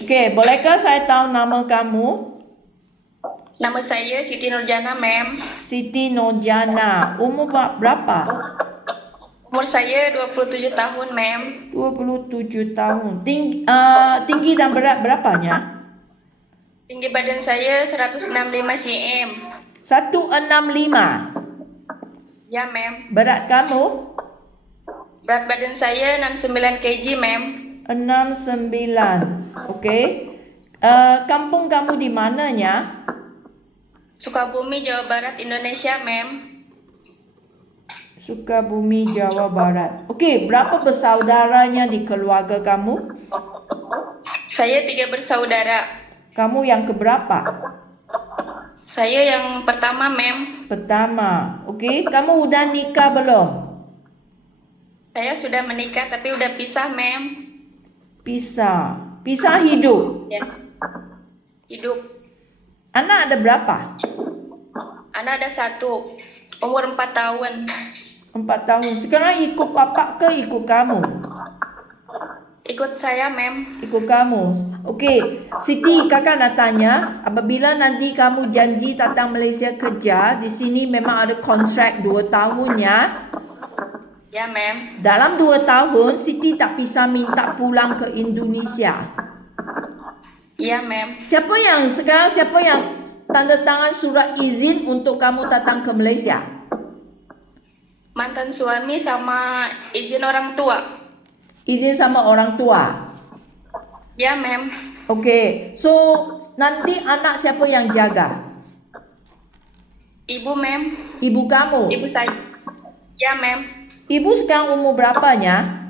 Okey, bolehkah saya tahu nama kamu? Nama saya Siti Nurjana, ma'am. Siti Nurjana. Umur berapa? Umur saya 27 tahun, ma'am. 27 tahun. Tinggi dan berat berapanya? Tinggi badan saya 165 cm. 165. Ya, ma'am. Berat kamu? Berat badan saya 69 kg, ma'am. 69. Okey. Kampung kamu di mananya? Sukabumi, Jawa Barat, Indonesia, ma'am. Sukabumi, Jawa Barat. Okey, berapa bersaudaranya di keluarga kamu? Saya 3 bersaudara. Kamu yang keberapa? Saya yang pertama, ma'am. Pertama. Okey, kamu udah nikah belum? Saya sudah menikah tapi udah pisah, ma'am. Pisah. Pisah hidup. Ya. Hidup. Anak ada berapa? Anak ada 1, umur 4 tahun. 4 tahun. Sekarang ikut papa ke ikut kamu? Ikut saya, ma'am. Ikut kamu. Okey, Siti, kakak nak tanya, apabila nanti kamu janji datang Malaysia kerja, di sini memang ada kontrak 2 tahun ya. Ya, ma'am. Dalam 2 tahun, Siti tak bisa minta pulang ke Indonesia. Ya, ma'am. Siapa yang tanda tangan surat izin untuk kamu datang ke Malaysia? Mantan suami sama izin orang tua. Izin sama orang tua. Ya, ma'am. Okey, so nanti anak siapa yang jaga? Ibu, ma'am. Ibu kamu? Ibu saya. Ya, ma'am. Ibu sekarang umur berapanya?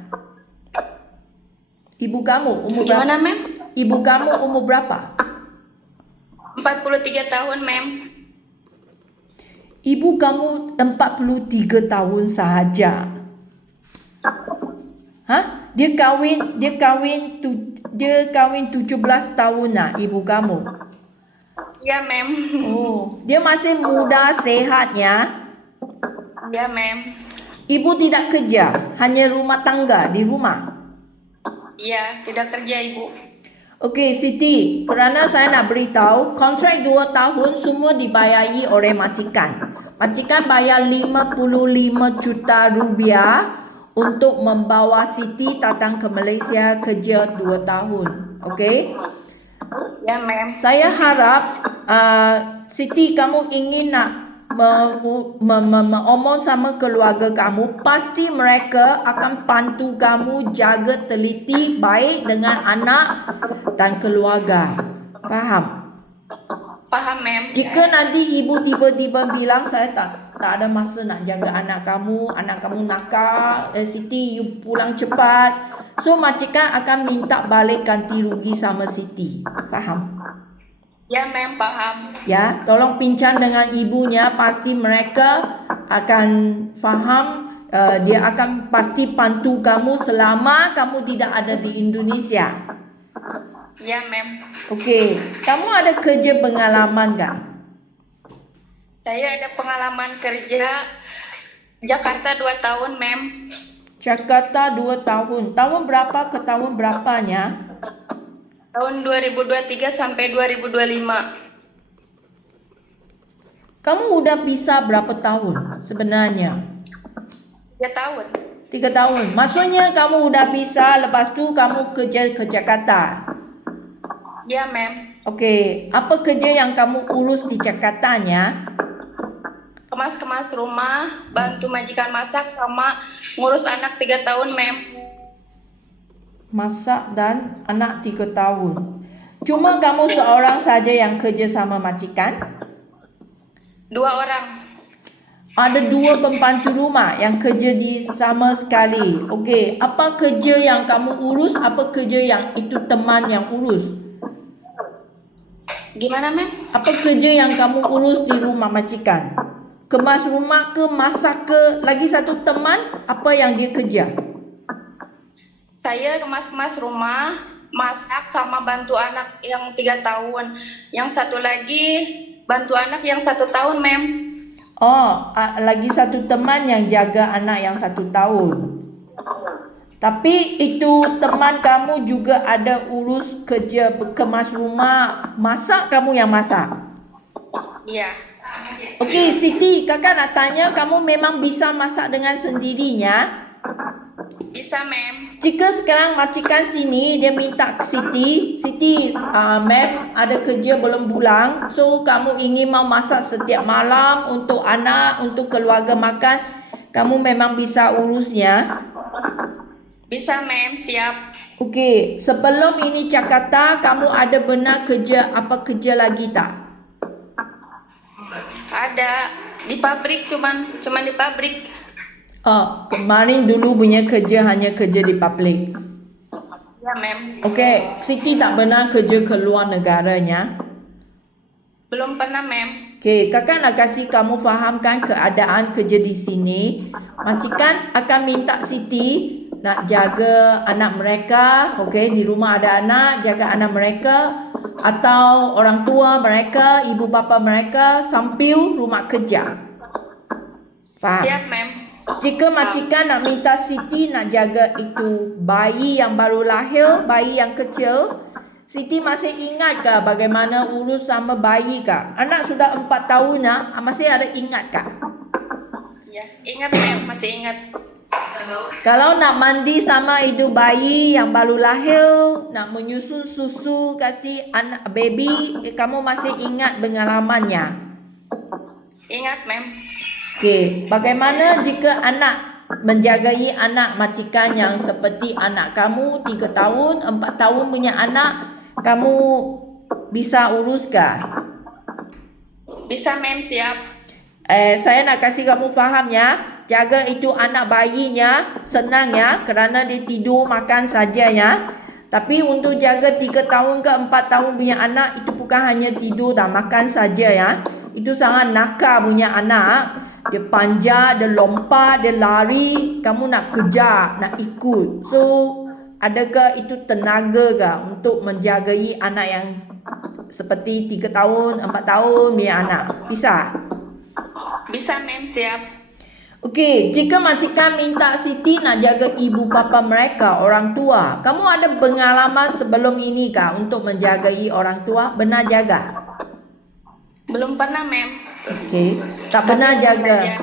Ibu kamu umur berapa? Gimana, ma'am? Ibu kamu umur berapa? 43 tahun, ma'am. Ibu kamu 43 tahun sahaja. Hah? Dia kahwin 17 tahun lah ibu kamu. Ya, ma'am. Oh, dia masih muda, sehat ya. Ya, ma'am. Ibu tidak kerja, hanya rumah tangga di rumah. Iya, tidak kerja, Ibu. Okey, Siti, kerana saya nak beritahu, kontrak 2 tahun semua dibayari oleh majikan. Majikan bayar 55 juta rupiah untuk membawa Siti datang ke Malaysia kerja 2 tahun. Okey? Ya, ma'am. Saya harap Siti kamu ingin nak omong sama keluarga kamu, pasti mereka akan bantu kamu jaga teliti baik dengan anak dan keluarga. Faham? Paham, ma'am. Jika nanti ibu tiba-tiba bilang saya tak ada masa nak jaga anak kamu nakal, Siti you pulang cepat. So majikan akan minta balik ganti rugi sama Siti. Faham? Ya, ma'am, paham. Ya, tolong bincang dengan ibunya, pasti mereka akan faham. Dia akan pasti bantu kamu selama kamu tidak ada di Indonesia. Ya, ma'am. Okey, kamu ada kerja pengalaman tak? Saya ada pengalaman kerja Jakarta 2 tahun, ma'am. Jakarta 2 tahun. Tahun berapa ke tahun berapanya? Tahun 2023 sampai 2025. Kamu udah bisa berapa tahun sebenarnya? 3 tahun. 3 tahun. Maksudnya kamu udah bisa, lepas tu kamu kerja ke Jakarta. Ya, ma'am. Okey, apa kerja yang kamu urus di Jakartanya? Kemas-kemas rumah, bantu majikan masak, sama ngurus anak 3 tahun, ma'am. Masak dan anak 3 tahun. Cuma kamu seorang saja yang kerja sama majikan? 2 orang. Ada 2 pembantu rumah yang kerja di sama sekali. Okey, apa kerja yang kamu urus? Apa kerja yang itu teman yang urus? Gimana, ma'am? Apa kerja yang kamu urus di rumah majikan? Kemas rumah ke, masak ke, lagi satu teman, apa yang dia kerja? Saya kemas-kemas rumah, masak, sama bantu anak yang 3 tahun. Yang satu lagi bantu anak yang 1 tahun, ma'am. Oh, lagi satu teman yang jaga anak yang 1 tahun. Tapi itu teman kamu juga ada urus kerja kemas rumah, masak kamu yang masak. Iya. Okey, Siti, kakak nak tanya, kamu memang bisa masak dengan sendirinya? Bisa, ma'am. Jika sekarang majikan sini dia minta ke Siti, ma'am ada kerja belum pulang, so kamu ingin mau masak setiap malam untuk anak, untuk keluarga makan, kamu memang bisa urusnya? Bisa, ma'am. Siap. Okey, sebelum ini Jakarta, kamu ada benar kerja apa kerja lagi tak? Ada di pabrik, cuman di pabrik. Kemarin dulu punya kerja hanya kerja di public. Ya, ma'am. Okey, Siti tak pernah kerja ke luar negaranya? Belum pernah, ma'am. Okey, kakak nak kasih kamu fahamkan keadaan kerja di sini. Majikan akan minta Siti nak jaga anak mereka, okey, di rumah ada anak, jaga anak mereka atau orang tua mereka, ibu bapa mereka sambil rumah kerja. Faham? Siap, ma'am. Jika majikan nak minta Siti nak jaga itu bayi yang baru lahir, bayi yang kecil, Siti masih ingat ke bagaimana urus sama bayi kah? Anak sudah 4 tahun nak, masih ada ingat kah? Ya, ingat, ma'am. Masih ingat. Kalau nak mandi sama itu bayi yang baru lahir, nak menyusun susu kasih anak baby, kamu masih ingat pengalamannya? Ingat, ma'am. Okey, bagaimana jika anak menjagai anak majikan yang seperti anak kamu 3 tahun, 4 tahun punya anak, kamu bisa uruskah? Bisa, ma'am. Siap. Saya nak kasih kamu faham ya. Jaga itu anak bayinya senang ya, kerana dia tidur makan saja ya. Tapi untuk jaga 3 tahun ke 4 tahun punya anak, itu bukan hanya tidur dan makan saja ya. Itu sangat nakal punya anak. Dia panjat, dia lompat, dia lari, kamu nak kejar, nak ikut. So, adakah itu tenaga ke untuk menjagai anak yang seperti 3 tahun, 4 tahun punya anak? Bisa? Bisa, ma'am. Siap. Okey, jika majikan minta Siti nak jaga ibu bapa mereka, orang tua, kamu ada pengalaman sebelum ini kah untuk menjagai orang tua? Benar jaga? Belum pernah, ma'am. Okey, tak pernah jaga.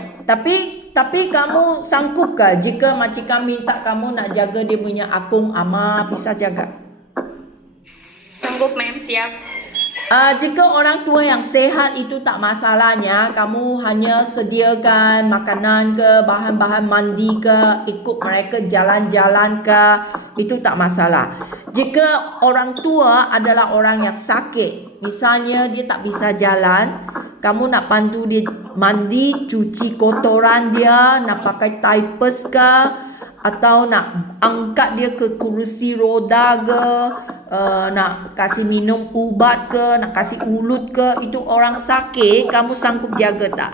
Tapi kamu sanggup kah jika majikan minta kamu nak jaga dia punya akung ama, bisa jaga? Sanggup, ma'am. Siap. Jika orang tua yang sehat itu tak masalahnya, kamu hanya sediakan makanan ke, bahan-bahan mandi ke, ikut mereka jalan-jalan ke, itu tak masalah. Jika orang tua adalah orang yang sakit, misalnya dia tak bisa jalan, kamu nak bantu dia mandi, cuci kotoran dia, nak pakai diapers ke, atau nak angkat dia ke kerusi roda ke, nak kasih minum ubat ke, nak kasih ulut ke, itu orang sakit, kamu sanggup jaga tak?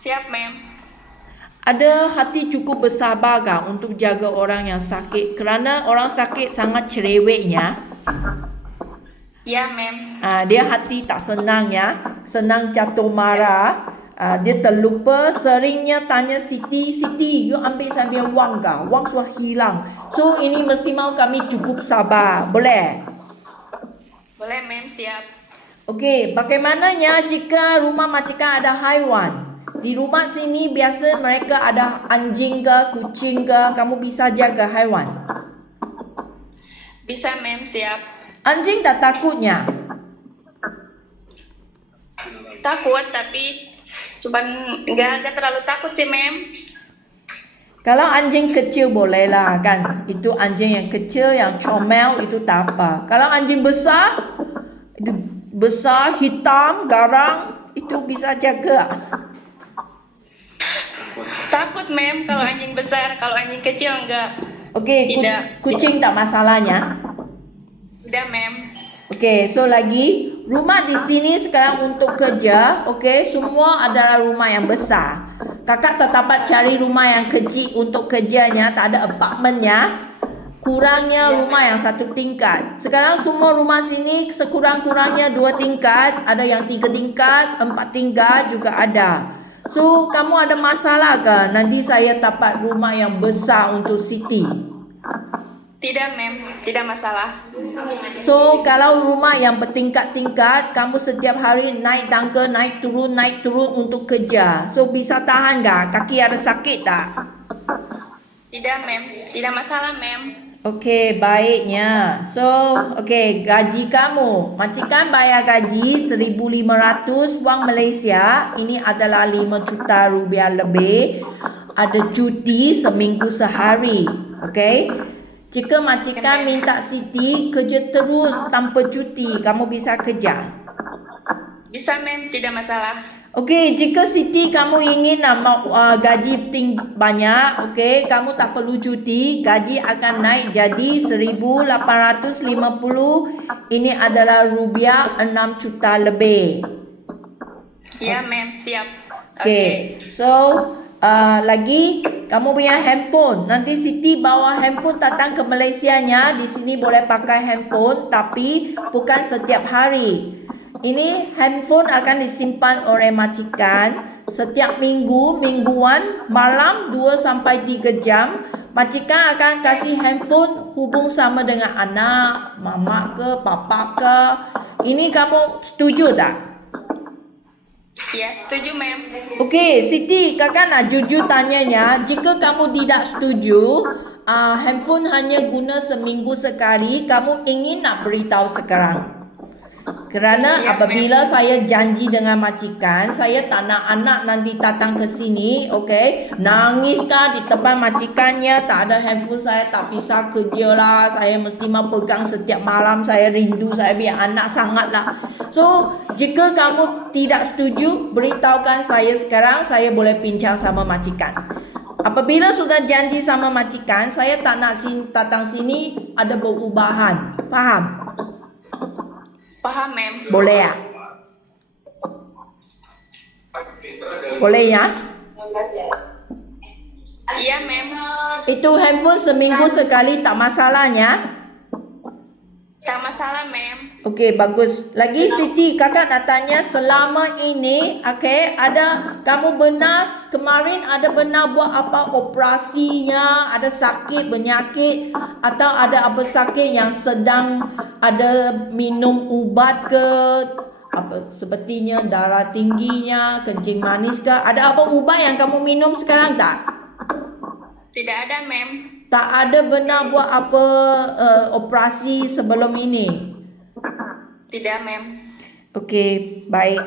Siap, ma'am. Ada hati cukup bersabar kah untuk jaga orang yang sakit? Kerana orang sakit sangat cerewetnya. Ya, ma'am. Dia hati tak senang ya, senang jatuh marah. Dia terlupa, seringnya tanya Siti, you ambil saya wang kah? Wang sudah hilang. So ini mesti mau kami cukup sabar. Boleh? Boleh, ma'am. Siap. Okey, bagaimananya jika rumah majikan ada haiwan? Di rumah sini biasa mereka ada anjing ke, kucing ke, kamu bisa jaga haiwan? Bisa, ma'am. Siap. Anjing tak takutnya? Takut, tapi cuman nggak terlalu takut sih, ma'am. Kalau anjing kecil bolehlah kan. Itu anjing yang kecil, yang comel itu tak apa. Kalau anjing besar, itu besar, hitam, garang, itu bisa jaga. Takut, ma'am, kalau anjing besar. Kalau anjing kecil enggak. Okey, kucing tak masalahnya. Tidak, ma'am. Okey, so lagi rumah di sini sekarang untuk kerja, okey, semua adalah rumah yang besar. Kakak tak dapat cari rumah yang kecil untuk kerjanya, tak ada apartmennya. Kurangnya rumah yang 1 tingkat. Sekarang semua rumah sini sekurang-kurangnya 2 tingkat, ada yang 3 tingkat, 4 tingkat juga ada. So, kamu ada masalah ke? Nanti saya dapat rumah yang besar untuk Siti. Tidak, ma'am. Tidak masalah. So, kalau rumah yang bertingkat-tingkat, kamu setiap hari naik tangga, naik turun untuk kerja. So, bisa tahan tak? Kaki ada sakit tak? Tidak, ma'am. Tidak masalah, ma'am. Okey, baiknya. So, okey, gaji kamu. Majikan bayar gaji 1,500 wang Malaysia. Ini adalah 5 juta rupiah lebih. Ada cuti seminggu sehari. Okey. Jika majikan minta Siti kerja terus tanpa cuti, kamu bisa kerja. Bisa, ma'am. Tidak masalah. Okey, jika Siti kamu ingin gaji banyak, okey, kamu tak perlu cuti, gaji akan naik jadi 1,850. Ini adalah rupiah 6 juta lebih. Ya, ma'am. Siap. Okey. So, lagi kamu punya handphone. Nanti Siti bawa handphone datang ke Malaysianya. Di sini boleh pakai handphone tapi bukan setiap hari. Ini handphone akan disimpan oleh majikan setiap mingguan, malam 2 sampai 3 jam. Majikan akan kasih handphone hubung sama dengan anak, mama ke, papa ke. Ini kamu setuju tak? Ya, setuju, ma'am. Okey, Siti, kakak nak jujur tanyanya. Jika kamu tidak setuju, handphone hanya guna seminggu sekali, kamu ingin nak beritahu sekarang? Kerana Ya, apabila saya janji dengan majikan, saya tak nak anak nanti datang ke sini, okey, nangiskah di depan majikannya, tak ada handphone, saya tak bisa kerja lah, saya mesti mau pegang setiap malam, saya rindu, saya biar anak sangatlah. So, jika kamu tidak setuju, beritahukan saya sekarang, saya boleh bincang sama majikan. Apabila sudah janji sama majikan, saya tak nak datang sini ada perubahan. Faham? Paham, ma'am. Boleh ya? Boleh ya? Iya, ma'am. Itu handphone seminggu sekali tak masalahnya? Tak masalah, ma'am. Okey, bagus. Lagi Siti, kakak nak tanya selama ini, okey, ada kamu benar kemarin ada benar buat apa operasinya, ada sakit, penyakit atau ada apa sakit yang sedang ada minum ubat ke? Apa sepertinya darah tingginya, kencing manis ke? Ada apa ubat yang kamu minum sekarang tak? Tidak ada, ma'am. Tak ada benar buat apa operasi sebelum ini? Tidak, ma'am. Okey, baik.